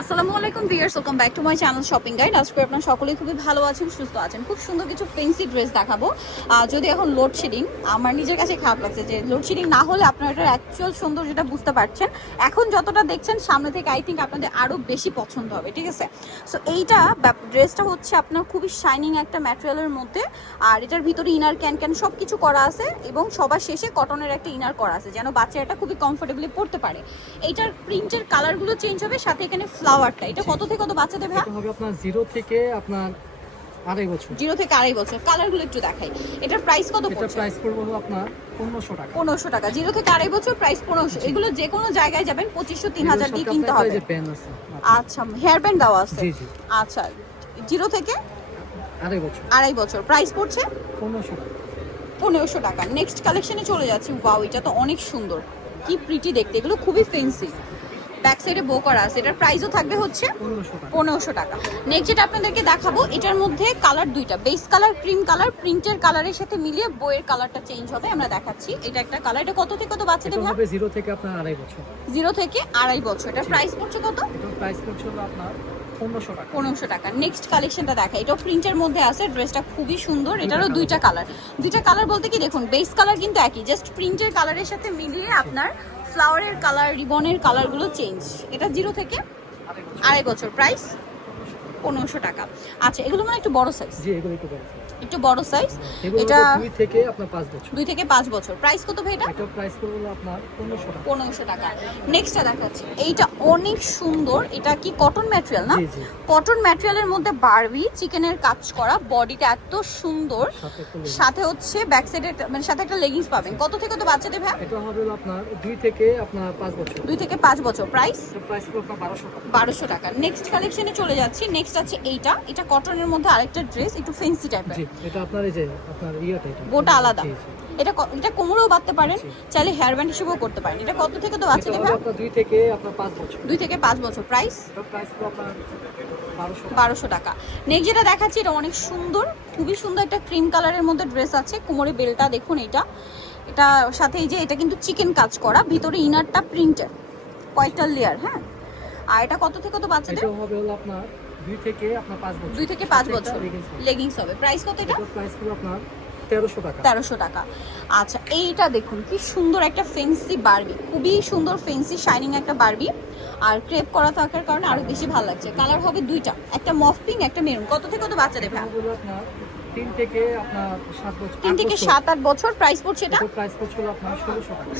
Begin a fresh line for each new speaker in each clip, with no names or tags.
আসসালামু আলাইকুম viewers welcome back to my channel shopping guide আজকে আপনারা সকলেই খুবই ভালো আছেন, সুস্থ আছেন। খুব সুন্দর কিছু ফেন্সি ড্রেস দেখাবো। যদি এখন লোডশেডিং আমার নিজের কাছে খারাপ লাগছে যে লোডশেডিং না হলে আপনারা এটার অ্যাকচুয়াল সুন্দর যেটা বুঝতে পারছেন, এখন যতটা দেখছেন, সামনে থেকে আই থিঙ্ক আপনাদের আরও বেশি পছন্দ হবে, ঠিক আছে? সো এইটা ড্রেসটা হচ্ছে আপনার খুবই শাইনিং একটা ম্যাটেরিয়ালের মধ্যে, আর এটার ভিতরে ইনার ক্যান ক্যান সব কিছু করা আছে, এবং সবার শেষে কটনের একটা ইনার করা আছে, যেন বাচ্চা এটা খুবই কমফোর্টেবলি পড়তে পারে। এইটার প্রিন্টের কালারগুলো চেঞ্জ হবে, সাথে এখানে ফ্লাওয়ারটা এটা কত থেকে কত বাচ্চাদের ভাই?
এটা হবে আপনার জিরো থেকে আপনার আড়াই বছর।
জিরো থেকে আড়াই বছর। কালারগুলো একটু দেখাই। এটার প্রাইস কত
এটা
পড়ছে?
প্রাইস পড়বে হলো আপনার পনেরোশো টাকা।
পনেরোশো টাকা। জিরো থেকে আড়াই বছর প্রাইস পনেরোশো। এগুলো যে কোনো জায়গায় যাবেন পঁচিশশো তিন হাজার দিয়ে কিনতে হবে। আচ্ছা হেয়ার ব্যান্ড দেওয়া আছে।
জি জি।
আচ্ছা জিরো থেকে
আড়াই বছর।
আড়াই বছর। প্রাইস পড়ছে?
পনেরোশো টাকা।
পনেরোশো টাকা। নেক্সট কালেকশনে চলে যাচ্ছি। ওয়াও এটা তো অনেক সুন্দর। কি প্রিটি দেখতে। এগুলো খুবই ফেন্সি ব্যাক সাইডে বো করা আছে। এটার প্রাইসও থাকবে হচ্ছে
পনেরোশো টাকা।
নেক্সট যেটা আপনাদেরকে দেখাবো এটার মধ্যে কালার দুইটা বেস কালার ক্রিম কালার প্রিন্টের কালারের সাথে মিলিয়ে বইয়ের কালারটা চেঞ্জ হবে আমরা দেখাচ্ছি। এটা একটা কালার এটা কত থেকে কত বাচ্চাদের ভাব
জিরো থেকে আপনার আড়াই বছর।
জিরো থেকে আড়াই বছর। এটার প্রাইস পড়ছে কত?
প্রাইস পড়ছে আপনার পনেরোশো টাকা।
পনেরোশো টাকা। নেক্সট কালেকশনটা দেখা। এটাও প্রিন্টের মধ্যে আছে ড্রেসটা খুবই সুন্দর এটারও দুইটা কালার দুইটা কালার বলতে কি দেখুন বেস কালার কিন্তু একই জাস্ট প্রিন্টের কালারের সাথে মিলিয়ে আপনার ফ্লাওয়ারের কালার রিবনের কালারগুলো চেঞ্জ। এটা জিরো থেকে
আড়াই বছর
প্রাইস। পনেরোশো টাকা। আচ্ছা এগুলো মানে একটু বড় সাইজ
জি এগুলো একটু বড় size।
একটু বড় সাইজ এটা
দুই থেকে আপনার পাঁচ বছর।
দুই থেকে পাঁচ বছর। প্রাইস কত ভাই এটা?
এটা প্রাইস পড়বে হলো আপনার পনেরোশো টাকা।
পনেরোশো টাকা। নেক্সটটা দেখাচ্ছি। এইটা অনেক সুন্দর। এটা কি কটন ম্যাটেরিয়াল না? কটন ম্যাটেরিয়ালের মধ্যে বারবি চিকেনের কাজ করা। বডিটা এত সুন্দর।
সাথে
হচ্ছে ব্যাক সাইডে মানে সাথে একটা লেগিংস পাবেন। কত থেকে কত বাচ্চাদের ভাই?
এটা হবে আপনার দুই থেকে আপনার পাঁচ বছর।
দুই থেকে পাঁচ বছর। প্রাইস
প্রাইস পড়বে আপনার বারোশো টাকা।
বারোশো টাকা। নেক্সট কালেকশনে চলে যাচ্ছি। নেক্সট আছে এইটা। এটা কটনের মধ্যে আরেকটা ড্রেস একটু ফেন্সি টাইপের
জি এটা আপনার এই যে আপনার ইয়েটা এটা।
বোটা আলাদা। এটা এটা কোমরেও বাঁধতে পারেন চাইলে হেয়ার ব্যান্ড হিসেবেও করতে পারেন। এটা কত থেকে তো ভাই
আপনার দুই থেকে আপনার পাঁচ বছর।
দুই থেকে পাঁচ বছর। প্রাইস
প্রাইস পড়বে আপনার বারোশো টাকা।
নেক্সট যেটা দেখাচ্ছি এটা অনেক সুন্দর খুবই সুন্দর একটা ক্রিম কালারের মধ্যে ড্রেস আছে। কোমরে বেলটা দেখুন এটা। এটা সাথে এই যে এটা কিন্তু চিকেন কাজ করা ভিতরে ইনারটা প্রিন্টের কয়েকটা লেয়ার হ্যাঁ? আর এটা কত থেকে তো বাচ্চাদের?
এটা হবে হলো আপনার দুই থেকে আপনার পাঁচ বছর।
দুই থেকে পাঁচ বছর লেগিংস হবে। প্রাইস কত এটা?
প্রাইস পড়বে আপনার তেরোশো টাকা।
তেরোশো টাকা। আচ্ছা এইটা দেখুন কি সুন্দর একটা ফেন্সি বারবি খুবই সুন্দর ফেন্সি শাইনিং একটা বারবি আর ক্রেপ করা থাকার কারণে আরও বেশি ভালো লাগছে। কালার হবে দুইটা একটা মফ পিঙ্ক একটা মেরুন কত থেকে কত
হলো আপনার তিন থেকে সাত আট বছর।
প্রাইস পড়ছে এটা?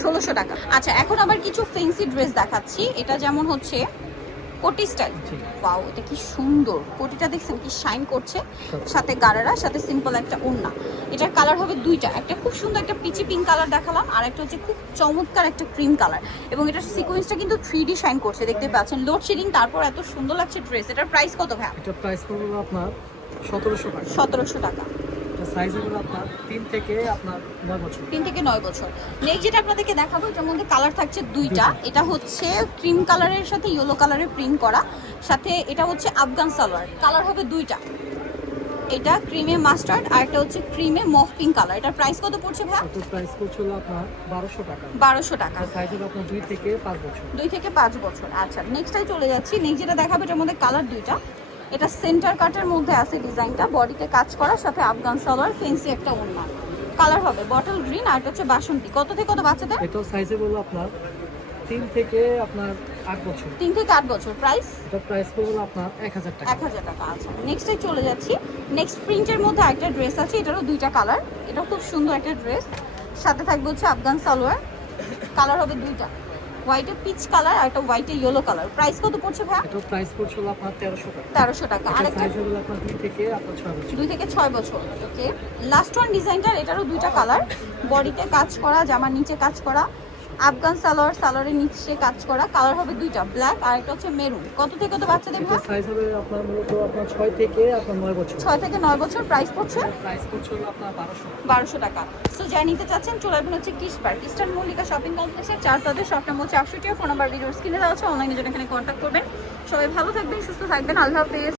ষোলোশো টাকা।
আচ্ছা এখন আবার কিছু ফেন্সি ড্রেস দেখাচ্ছি। এটা যেমন হচ্ছে কোটি স্টাইল। ওয়াও এটা কি সুন্দর। কোটিটা দেখছেন কি শাইন করছে সাথে গারারা সাথে সিম্পল একটা ওড়না। এটার কালার হবে দুইটা। একটা খুব সুন্দর একটা পিচি পিঙ্ক কালার দেখালাম আর একটা হচ্ছে খুব চমৎকার একটা ক্রিম কালার। এবং এটার সিকোয়েন্সটা কিন্তু থ্রি ডি শাইন করছে দেখতে পাচ্ছেন। লোড শেডিং তারপর এত সুন্দর লাগছে ড্রেস এটার প্রাইস কত ভাই
এটার প্রাইস পড়বে আপনার সতেরোশো টাকা।
সতেরোশো টাকা।
এটা সাইজ হলো আপনার তিন থেকে আপনার নয় বছর।
তিন থেকে নয় বছর। নেক্সট যেটা আপনাদেরকে দেখাবো এটার মধ্যে কালার থাকছে দুইটা। এটা হচ্ছে ক্রিম কালারের সাথে ইয়েলো কালারের প্রিন্ট করা। সাথে এটা হচ্ছে আফগান সালোয়ার। কালার হবে দুইটা। এটা ক্রিমে মাস্টার্ড আর একটা হচ্ছে ক্রিমে মফ পিঙ্ক কালার এটার প্রাইস কত পড়ছে ভাই
এটার প্রাইস পড়ছে হলো আপনার বারোশো টাকা।
বারোশো টাকা।
সাইজ হলো আপনার দুই থেকে পাঁচ বছর।
দুই থেকে পাঁচ বছর। আচ্ছা নেক্সটটাই চলে যাচ্ছি। নেক্সট যেটা দেখাবো এটার মধ্যে কালার দুইটা। এটা সেন্টার কাটের মধ্যে আছে ডিজাইনটা। বডিতে কাজ করার সাথে আফগান সালোয়ার ফেন্সি একটা ওড়না। কালার হবে বটল গ্রিন আর এটা হচ্ছে বাসন্তী। কত থেকে কত বাচ্চাদের?
এটাও সাইজে বলল আপনার তিন থেকে আপনার আট বছর।
তিন থেকে আট বছর। প্রাইস
এটার প্রাইস হলো আপনার এক হাজার টাকা।
এক হাজার টাকা আচ্ছা। নেক্সটে চলে যাচ্ছি। নেক্সট প্রিন্টের মধ্যে একটা ড্রেস আছে এটারও দুইটা কালার এটাও খুব সুন্দর একটা ড্রেস সাথে থাকবে হচ্ছে আফগান সালোয়ার। কালার হবে দুইটা। হোয়াইটে পিচ কালার আর একটা হোয়াইটে ইয়েলো কালার। প্রাইস কত পড়ছে ভাই
এটা প্রাইস পড়ছে হলো আপনার তেরোশো টাকা।
1300 টাকা।
আর
একটা
সাইজ হলো আপনার দুই থেকে আপনার ছয় বছর।
2 থেকে 6 বছর ওকে লাস্ট ওয়ান ডিজাইনটার এটারও দুইটা কালার। বডিতে কাজ করা জামার নিচে কাজ করা। আফগান সালোয়ার সালোয়ারের নিচে কাজ করা। কালার হবে দুইটা ব্ল্যাক আর একটা হচ্ছে মেরুন কত থেকে কত
বাচ্চা
ভাই
সাইজ হবে আপনার মূলত আপনার ছয় থেকে আপনার নয় বছর।
ছয় থেকে নয় বছর প্রাইস পড়ছে?
প্রাইস পড়ছে আপনার বারোশো।
বারোশো টাকা। সো যা নিতে চাচ্ছেন চলে আসবেন হচ্ছে কিস পার্ক ইস্টার্ন মল্লিকা শপিং কমপ্লেক্সের চার তাদের শপ নাম হচ্ছে আটষট্টি। ফোন নাম্বার ভিডিওর স্ক্রিনে দেওয়া আছে অনলাইনে জন্য এখানে কন্ট্যাক্ট করবেন। সবাই ভালো থাকবেন সুস্থ থাকবেন। আল্লাহ হাফেজ।